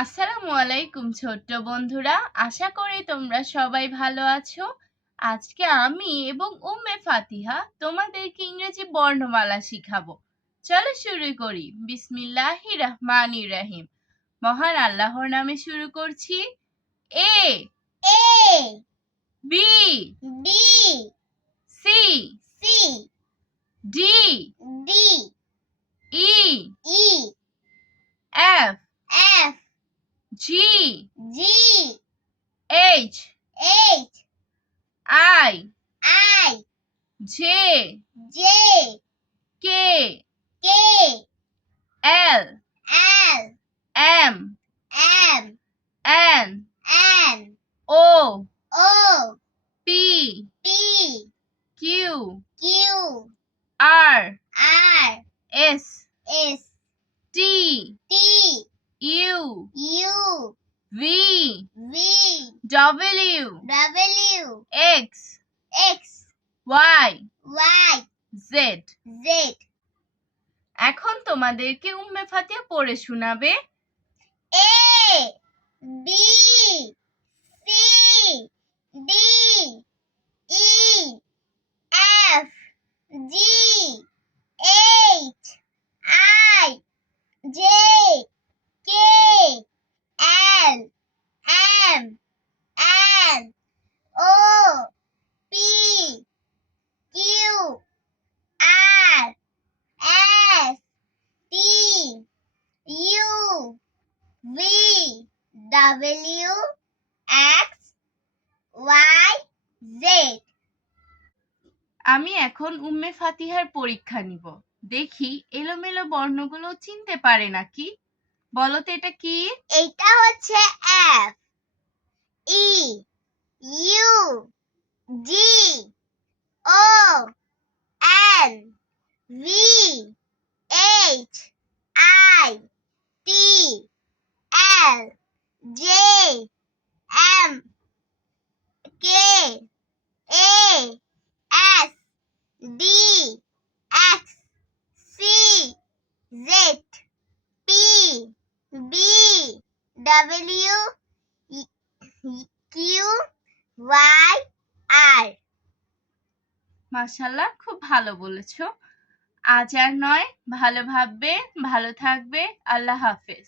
আসসালামু আলাইকুম ছোট্ট বন্ধুরা, আশা করি তোমরা সবাই ভালো আছো। আজকে আমি এবং উম্মে ফাতিহা তোমাদেরকে ইংরেজি বর্ণমালা শিখাবো। চলো শুরু করি। বিসমিল্লাহির রহমানির রহিম। মহান আল্লাহর নামে শুরু করছি। A A B B C C D D E E F F G G H H I I J J K K L L M M N N O O P P Q Q R R S S T T U U V V W W X X Y Y Z. Z এখন তোমাদেরকে উম্মে ফাতিহা পড়ে শোনাবে। A B C D E F G H I J K L M N O P Q R S T U V W X Y Z আমি এখন উম্মে ফাতিহার পরীক্ষা নিব। দেখি এলোমেলো বর্ণগুলো চিনতে পারে নাকি। বলো তো এটা কি? এটা হচ্ছে F E U G O N V H I T L J M K A S D X C Z P B W Q Y R মাশাআল্লাহ, খুব ভালো বলেছো। আজ আর নয়, ভালো ভাববে, ভালো থাকবে। আল্লাহ হাফেজ।